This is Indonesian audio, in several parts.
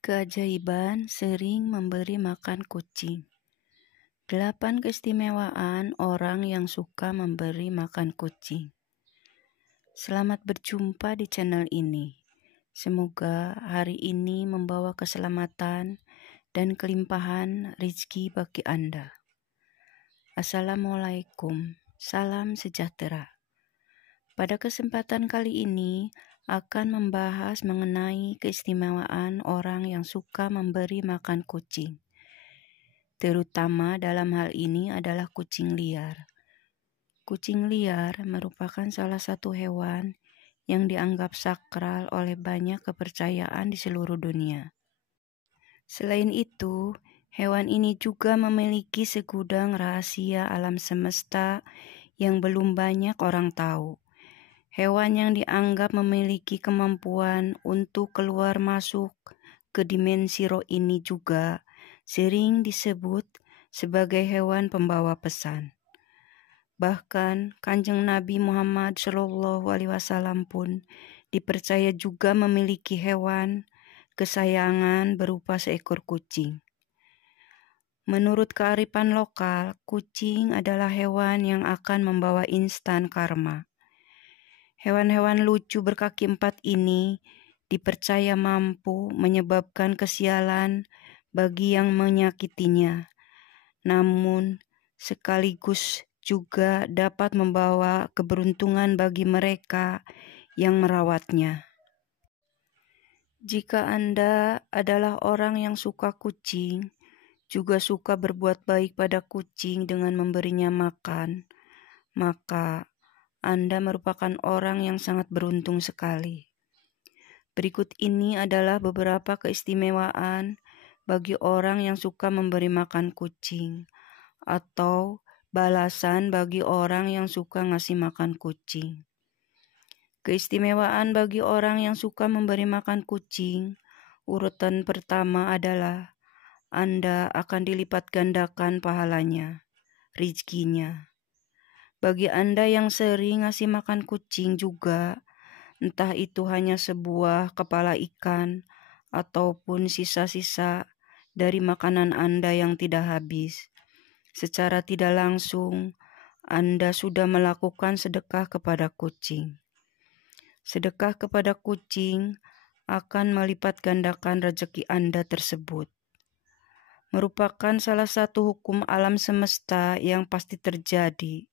Keajaiban sering memberi makan kucing. 8 keistimewaan orang yang suka memberi makan kucing. Selamat berjumpa di channel ini. Semoga hari ini membawa keselamatan dan kelimpahan rezeki bagi Anda. Assalamualaikum, salam sejahtera. Pada kesempatan kali ini akan membahas mengenai keistimewaan orang yang suka memberi makan kucing. Terutama dalam hal ini adalah kucing liar. Kucing liar merupakan salah satu hewan yang dianggap sakral oleh banyak kepercayaan di seluruh dunia. Selain itu, hewan ini juga memiliki segudang rahasia alam semesta yang belum banyak orang tahu. Hewan yang dianggap memiliki kemampuan untuk keluar masuk ke dimensi roh ini juga sering disebut sebagai hewan pembawa pesan. Bahkan Kanjeng Nabi Muhammad SAW pun dipercaya juga memiliki hewan kesayangan berupa seekor kucing. Menurut kearifan lokal, kucing adalah hewan yang akan membawa instan karma. Hewan-hewan lucu berkaki 4 ini dipercaya mampu menyebabkan kesialan bagi yang menyakitinya, namun sekaligus juga dapat membawa keberuntungan bagi mereka yang merawatnya. Jika Anda adalah orang yang suka kucing, juga suka berbuat baik pada kucing dengan memberinya makan, maka Anda merupakan orang yang sangat beruntung sekali. Berikut ini adalah beberapa keistimewaan bagi orang yang suka memberi makan kucing, atau balasan bagi orang yang suka ngasih makan kucing. Keistimewaan bagi orang yang suka memberi makan kucing, urutan pertama adalah Anda akan dilipat gandakan pahalanya, rezekinya. Bagi Anda yang sering ngasih makan kucing juga, entah itu hanya sebuah kepala ikan ataupun sisa-sisa dari makanan Anda yang tidak habis, secara tidak langsung Anda sudah melakukan sedekah kepada kucing. Sedekah kepada kucing akan melipat gandakan rezeki Anda tersebut. Merupakan salah satu hukum alam semesta yang pasti terjadi,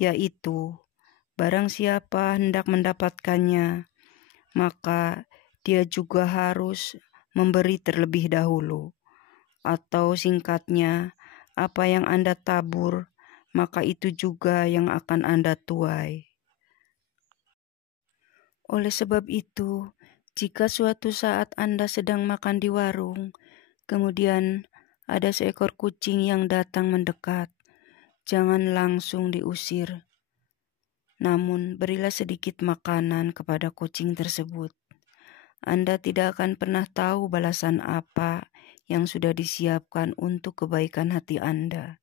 yaitu barang siapa hendak mendapatkannya, maka dia juga harus memberi terlebih dahulu. Atau singkatnya, apa yang Anda tabur, maka itu juga yang akan Anda tuai. Oleh sebab itu, jika suatu saat Anda sedang makan di warung, kemudian ada seekor kucing yang datang mendekat, jangan langsung diusir. Namun, berilah sedikit makanan kepada kucing tersebut. Anda tidak akan pernah tahu balasan apa yang sudah disiapkan untuk kebaikan hati Anda.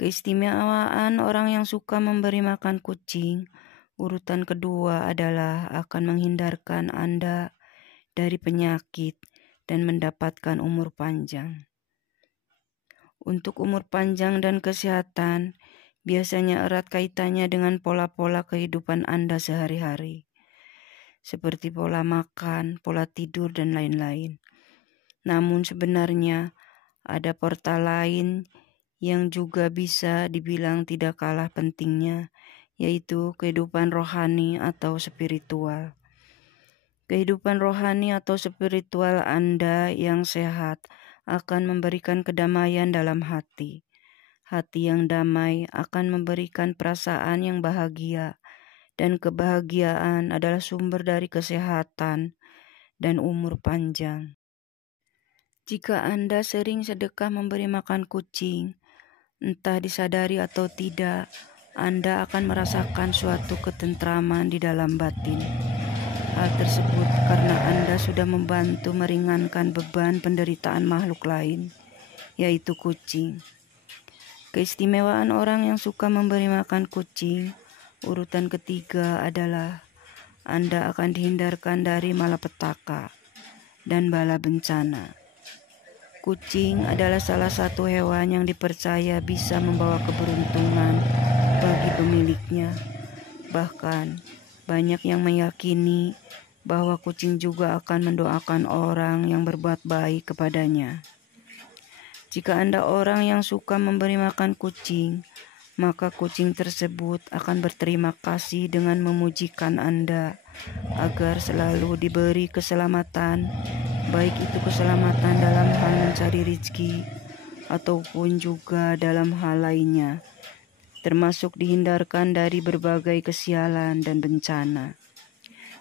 Keistimewaan orang yang suka memberi makan kucing, urutan kedua adalah akan menghindarkan Anda dari penyakit dan mendapatkan umur panjang. Untuk umur panjang dan kesehatan, biasanya erat kaitannya dengan pola-pola kehidupan Anda sehari-hari, seperti pola makan, pola tidur, dan lain-lain. Namun sebenarnya ada portal lain yang juga bisa dibilang tidak kalah pentingnya, yaitu kehidupan rohani atau spiritual. Kehidupan rohani atau spiritual Anda yang sehat akan memberikan kedamaian dalam hati. Hati yang damai akan memberikan perasaan yang bahagia, dan kebahagiaan adalah sumber dari kesehatan dan umur panjang. Jika Anda sering sedekah memberi makan kucing, entah disadari atau tidak, Anda akan merasakan suatu ketentraman di dalam batin. Hal tersebut karena Anda sudah membantu meringankan beban penderitaan makhluk lain, yaitu kucing. Keistimewaan orang yang suka memberi makan kucing, urutan ketiga adalah Anda akan dihindarkan dari malapetaka. dan bala bencana. Kucing adalah salah satu hewan yang dipercaya bisa membawa keberuntungan bagi pemiliknya. Bahkan, banyak yang meyakini bahwa kucing juga akan mendoakan orang yang berbuat baik kepadanya. Jika Anda orang yang suka memberi makan kucing, maka kucing tersebut akan berterima kasih dengan memujikan Anda agar selalu diberi keselamatan, baik itu keselamatan dalam hal mencari rezeki ataupun juga dalam hal lainnya, termasuk dihindarkan dari berbagai kesialan dan bencana.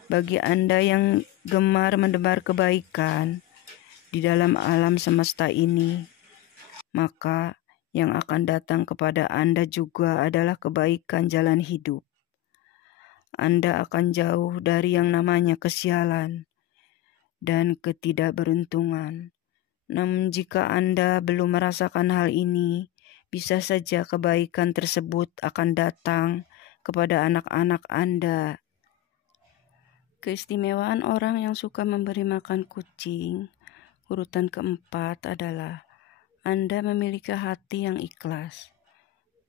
Bagi Anda yang gemar menebar kebaikan di dalam alam semesta ini, maka yang akan datang kepada Anda juga adalah kebaikan jalan hidup. Anda akan jauh dari yang namanya kesialan dan ketidakberuntungan. Namun jika Anda belum merasakan hal ini, bisa saja kebaikan tersebut akan datang kepada anak-anak Anda. Keistimewaan orang yang suka memberi makan kucing, urutan keempat adalah Anda memiliki hati yang ikhlas.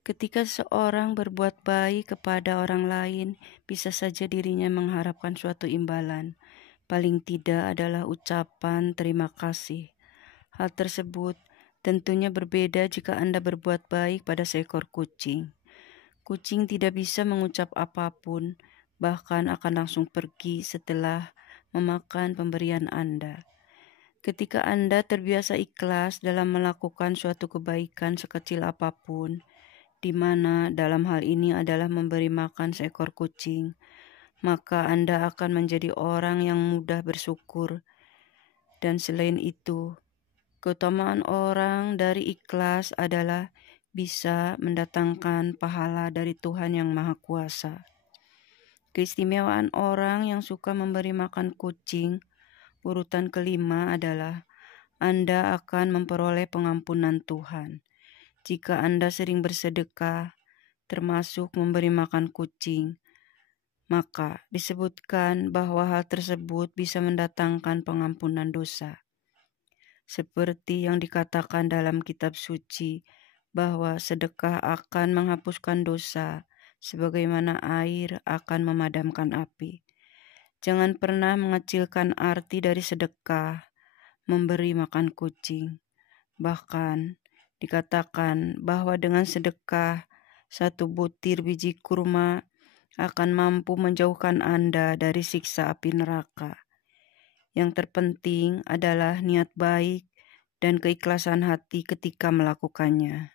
Ketika seorang berbuat baik kepada orang lain, bisa saja dirinya mengharapkan suatu imbalan. Paling tidak adalah ucapan terima kasih. Hal tersebut tentunya berbeda jika Anda berbuat baik pada seekor kucing. Kucing tidak bisa mengucap apapun, bahkan akan langsung pergi setelah memakan pemberian Anda. Ketika Anda terbiasa ikhlas dalam melakukan suatu kebaikan sekecil apapun, di mana dalam hal ini adalah memberi makan seekor kucing, maka Anda akan menjadi orang yang mudah bersyukur. Dan selain itu, keutamaan orang dari ikhlas adalah bisa mendatangkan pahala dari Tuhan yang Maha Kuasa. Keistimewaan orang yang suka memberi makan kucing, urutan kelima adalah Anda akan memperoleh pengampunan Tuhan. Jika Anda sering bersedekah, termasuk memberi makan kucing, maka disebutkan bahwa hal tersebut bisa mendatangkan pengampunan dosa. Seperti yang dikatakan dalam kitab suci, bahwa sedekah akan menghapuskan dosa, sebagaimana air akan memadamkan api. Jangan pernah mengecilkan arti dari sedekah, memberi makan kucing. Bahkan dikatakan bahwa dengan sedekah, satu butir biji kurma akan mampu menjauhkan Anda dari siksa api neraka. Yang terpenting adalah niat baik dan keikhlasan hati ketika melakukannya.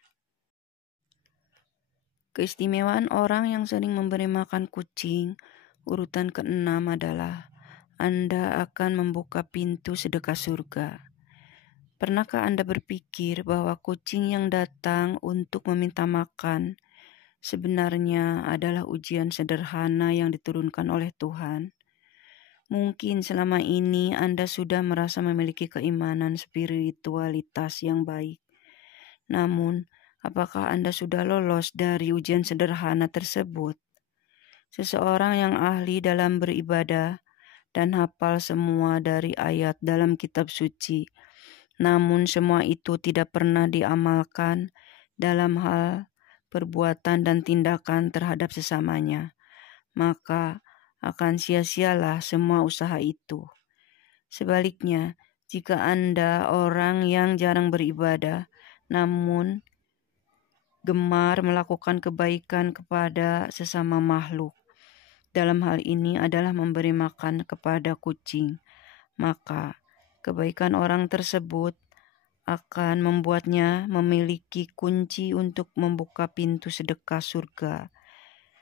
Keistimewaan orang yang sering memberi makan kucing, urutan keenam adalah Anda akan membuka pintu sedekah surga. Pernahkah Anda berpikir bahwa kucing yang datang untuk meminta makan sebenarnya adalah ujian sederhana yang diturunkan oleh Tuhan? Mungkin selama ini Anda sudah merasa memiliki keimanan spiritualitas yang baik. Namun, apakah Anda sudah lolos dari ujian sederhana tersebut? Seseorang yang ahli dalam beribadah dan hafal semua dari ayat dalam kitab suci, namun semua itu tidak pernah diamalkan dalam hal perbuatan dan tindakan terhadap sesamanya, maka akan sia-sialah semua usaha itu. Sebaliknya, jika Anda orang yang jarang beribadah, namun gemar melakukan kebaikan kepada sesama makhluk, dalam hal ini adalah memberi makan kepada kucing, maka kebaikan orang tersebut akan membuatnya memiliki kunci untuk membuka pintu sedekah surga.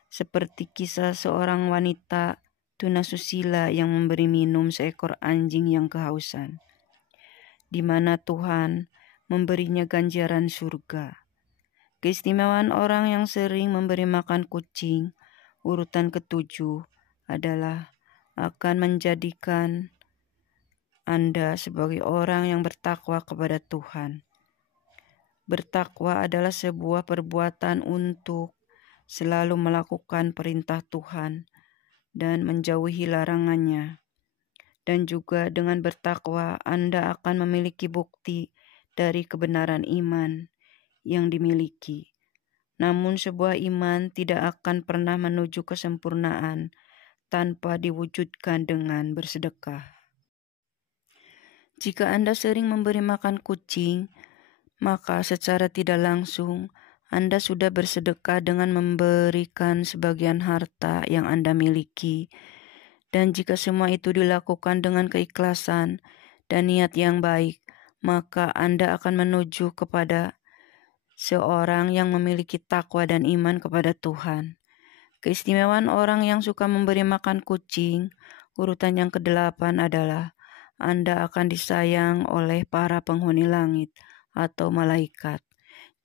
Seperti kisah seorang wanita tunasusila yang memberi minum seekor anjing yang kehausan, di mana Tuhan memberinya ganjaran surga. Keistimewaan orang yang sering memberi makan kucing, urutan ketujuh, adalah akan menjadikan Anda sebagai orang yang bertakwa kepada Tuhan. Bertakwa adalah sebuah perbuatan untuk selalu melakukan perintah Tuhan dan menjauhi larangannya. dan juga dengan bertakwa Anda akan memiliki bukti dari kebenaran iman yang dimiliki. Namun sebuah iman tidak akan pernah menuju kesempurnaan tanpa diwujudkan dengan bersedekah. Jika Anda sering memberi makan kucing, maka secara tidak langsung Anda sudah bersedekah dengan memberikan sebagian harta yang Anda miliki. Dan jika semua itu dilakukan dengan keikhlasan dan niat yang baik, maka Anda akan menuju kepada seorang yang memiliki takwa dan iman kepada Tuhan. Keistimewaan orang yang suka memberi makan kucing, urutan yang ke-8 adalah Anda akan disayang oleh para penghuni langit atau malaikat.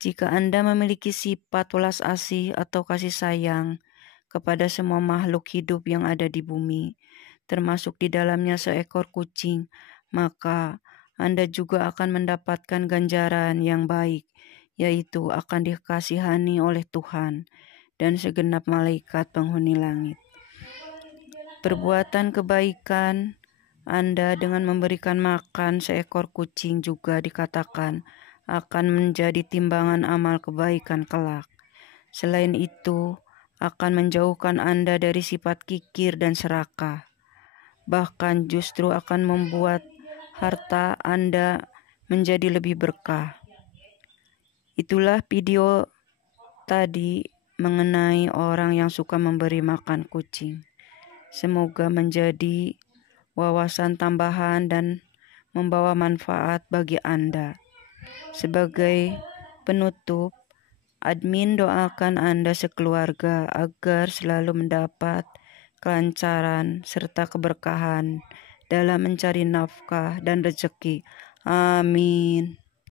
Jika Anda memiliki sifat welas asih atau kasih sayang kepada semua makhluk hidup yang ada di bumi, termasuk di dalamnya seekor kucing, maka Anda juga akan mendapatkan ganjaran yang baik, yaitu akan dikasihani oleh Tuhan dan segenap malaikat penghuni langit. Perbuatan kebaikan Anda dengan memberikan makan seekor kucing juga dikatakan akan menjadi timbangan amal kebaikan kelak. Selain itu, akan menjauhkan Anda dari sifat kikir dan serakah. Bahkan justru akan membuat harta Anda menjadi lebih berkah. Itulah video tadi mengenai orang yang suka memberi makan kucing. Semoga menjadi wawasan tambahan dan membawa manfaat bagi Anda. Sebagai penutup, admin doakan Anda sekeluarga agar selalu mendapat kelancaran serta keberkahan dalam mencari nafkah dan rezeki. Amin.